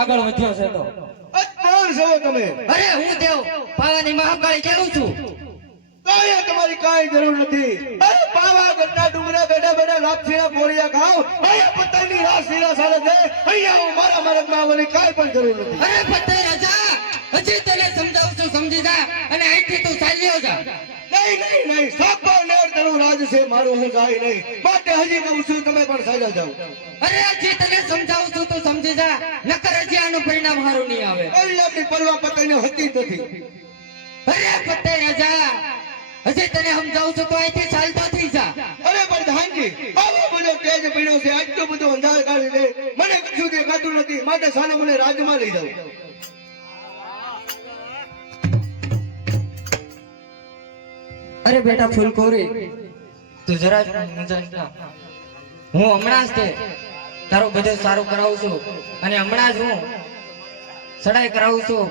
આગળ વધ્યો છે તો કોણ છો તમે? અરે હું દેવ પાવાની મહાકાળી કેવું છું. કાંઈ તમારી કાંઈ જરૂર નથી. અરે પાવાગઢના ડુંગરા બેઠા બેઠા લાપસીના પોળિયા ખાવ. અહીંયા પતંગની રાસ લીલા સાલે છે. અહીંયા હું મારા મરદમાં આવવાની કાંઈ પણ જરૂર નથી. અરે પતંગ રાજા હજી તને સમજાવું છું, સમજી જા અને અહીંથી તું ચાલ્યો જા. નહીં સાપો લેર તનો રાજ છે, મારો હું જાય નહીં. માટે હજી કહું છું તમે પણ સાજા જાઓ. અરે હજી તને સમજાવું છું તું સમજી જા, નકર હજી આનું પરિણામ સારું નહીં આવે. પરિણામની પરવા પતંગને હતી જ નથી. અરે પતંગ રાજા હજી તને સમજાવું છું તો અહીંથી ચાલતો થઈ જા. અરે પ્રધાનજી આવો બધો તેજ પડ્યો છે, આટલો બધો અંધાર કાઢી દે, મને કશું દેખાતું નથી. માટે સાને મને રાજમાં લઈ જાવ. અરે બેટા ફૂલકોરી તું જરા મૂંઝાતા. હું હમણાં જ તારું બધું સારું કરાવું છું અને હમણાં જ હું સડાઈ કરાવું છું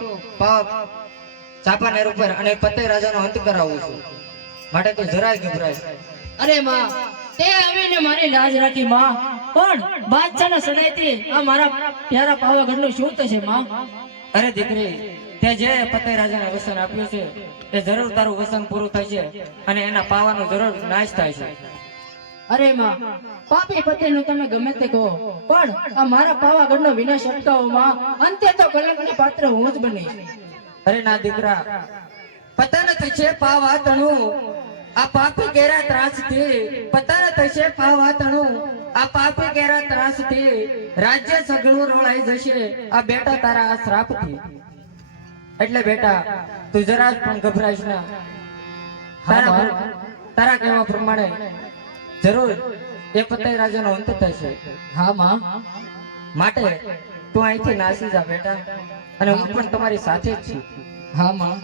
ચાપાનેર ઉપર અને પતઈ રાજાનો અંત કરાવું છું. માટે તું જરાય ગભરાય. અરે માં તે આવીને મારી લાજ રાખી માં, પણ બાદશાહના સડાઈથી આ મારા પ્યારા પાવાગઢનું શું થશે માં? અરે દીકરી તે જે પતઈ રાજાને વસન આપ્યું છે એ જરૂર તારું વસન પૂરું થાય છે અને એના પાવાનો જરૂર નાશ થાય છે. અરે માં પાપી પતિનું તમે ગમે તે કહો, પણ આ મારા પાવાગઢનો વિનાશ અટકાવો માં. અંતે તો કલંકની પાત્ર હું જ બનીશ. અરે ના દીકરા પતન થશે પાવાતણું આ પાપી કેરા ત્રાસથી. પતન થશે પાવાતણું આ પાપી કેરા ત્રાસથી. રાજ્ય સગળું રોળાઈ જશે આ બેટા તારા આ શ્રાપથી. એટલે બેટા તું જરા પણ ગભરાઈશ ના. તારા કહેવા પ્રમાણે જરૂર એ પતઈ રાજાનો અંત થશે. હા માં. માટે તું અહીંથી નાસી જા બેટા, અને હું પણ તમારી સાથે જ છું. હા માં.